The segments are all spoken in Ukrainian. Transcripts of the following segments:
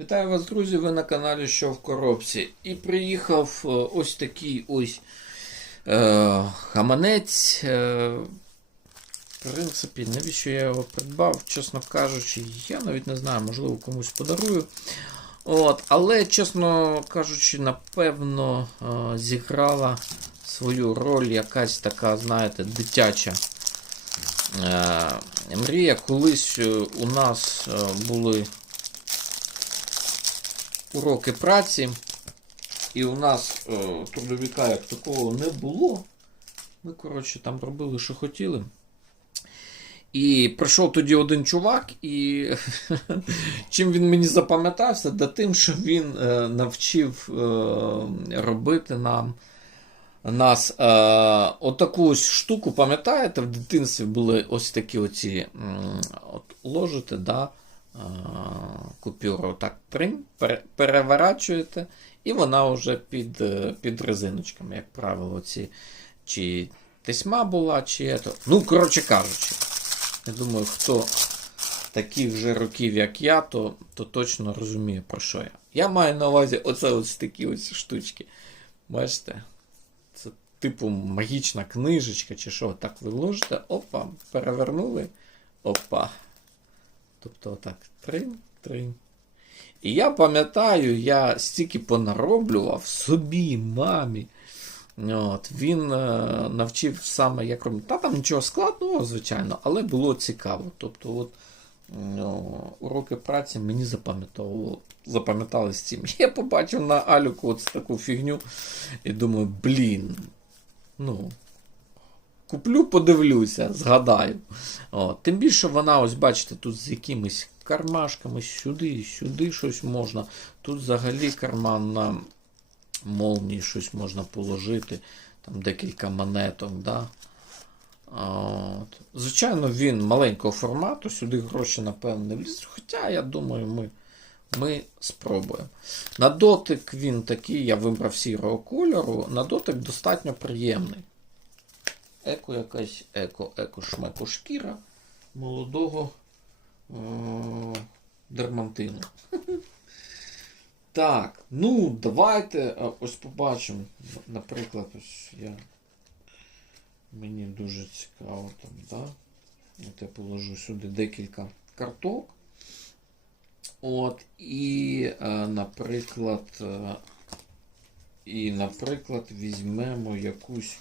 Вітаю вас, друзі! Ви на каналі Що в коробці. І приїхав е, ось такий ось е, хаманець. Е, в принципі, навіщо я його придбав, чесно кажучи, я навіть не знаю, можливо, комусь подарую. От, але, чесно кажучи, напевно, е, зіграла свою роль якась така, знаєте, дитяча. Е, Мрія, колись е, у нас е, були уроки праці, і у нас е, трудовика як такого не було. Ми, коротше, там робили, що хотіли. І прийшов тоді один чувак, і чим він мені запам'ятався, да тим, що він е, навчив е, робити нам нас е, отаку ось штуку, пам'ятаєте, в дитинстві були ось такі оці м, от, ложите, да, е, купюру так трим, переворачуєте, і вона вже під, е, під резиночками, як правило, ці, чи тесьма була, чи ето. Ну, коротше кажучи, я думаю, хто таких же років, як я, то, то точно розуміє, про що я. Я маю на увазі оце ось такі ось штучки. Бачите? Це типу магічна книжечка, чи що, так ви ложите, опа, перевернули, опа. Тобто отак трим, трим. І я пам'ятаю, я стільки понароблював собі, мамі. От, він е, навчив саме, як робити. Та там нічого складного, звичайно, але було цікаво. Тобто, от, ну, уроки праці мені запам'ятовувало- запам'ятались цим. Я побачив на Алюку от таку фігню і думаю, блін. Ну, куплю, подивлюся, згадаю. От. Тим більше вона, ось бачите, тут з якимись кармашками сюди, сюди щось можна. Тут взагалі карман на молнії щось можна положити. Там декілька монеток. Да? От. Звичайно, він маленького формату, сюди гроші, напевно, не влізуть. Хоча, я думаю, ми, ми спробуємо. На дотик він такий, я вибрав сірого кольору. На дотик достатньо приємний. Еко якась еко, еко шмеко шкіра молодого о, дермантину. Так, ну давайте ось побачимо. Наприклад, ось я. Мені дуже цікаво там, да? От я положу сюди декілька карток. От, і, е, наприклад, е, і, наприклад, візьмемо якусь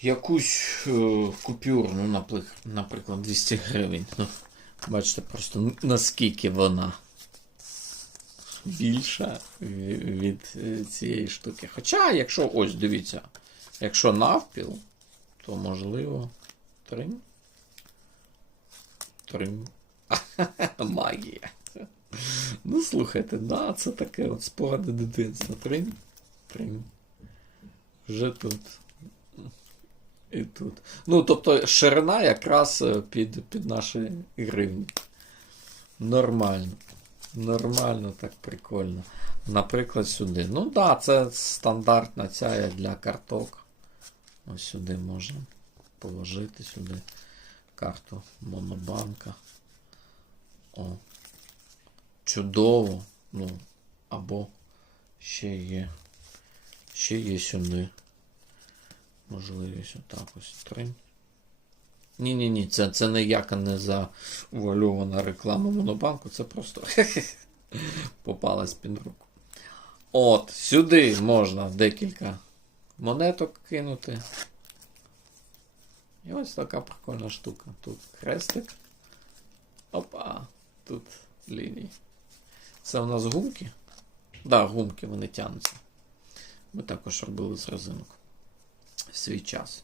якусь е, купюру, ну, наприклад, 200 гривень. Ну, бачите, просто наскільки вона більша від е, цієї штуки. Хоча, якщо ось дивіться, якщо навпіл, то можливо трим. Трим. Магія. Ну, слухайте, да, це таке от спогади дитинства. Трим. Трим. Вже тут. І тут. Ну, тобто, ширина якраз е, під, під наші гривні. Нормально. Нормально, так прикольно. Наприклад, сюди. Ну так, да, це стандартна ця для карток. Ось сюди можна положити сюди карту Монобанка. О. Чудово. Ну, або ще є. Ще є сюди. Можливість отак ось три. Ні-ні ні, це, це ніяка не завуальована реклама Монобанку, це просто попалась під руку. От, сюди можна декілька монеток кинути. І ось така прикольна штука. Тут хрестик. Опа, тут лінії. Це у нас гумки. Так, да, гумки вони тягнуться. Ми також робили з резинок в свій час.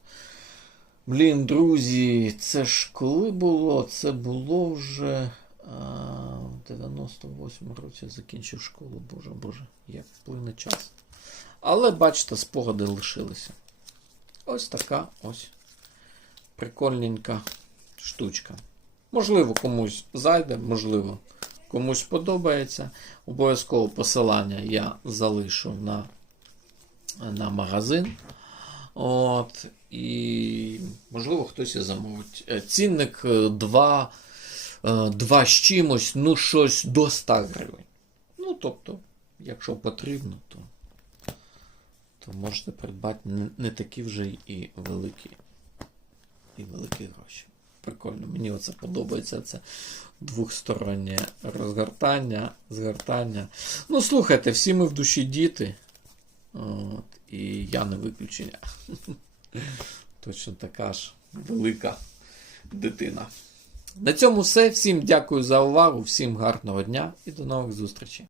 Блін, друзі, це ж коли було? Це було вже в 98-му році закінчив школу, боже боже, як вплине час. Але бачите, спогади лишилися. Ось така ось прикольненька штучка. Можливо, комусь зайде, можливо, комусь подобається. Обов'язково посилання я залишу на, на магазин. От, і можливо хтось і замовить. Е, Цінник 2, е, два з чимось, ну щось до 100 гривень. Ну, тобто, якщо потрібно, то, то можете придбати не, не такі вже і великі, і великі гроші. Прикольно, мені оце подобається. Це двохстороннє розгортання, згортання. Ну, слухайте, всі ми в душі діти. От, і я не виключення. Точно така ж велика дитина. На цьому все. Всім дякую за увагу, всім гарного дня і до нових зустрічей.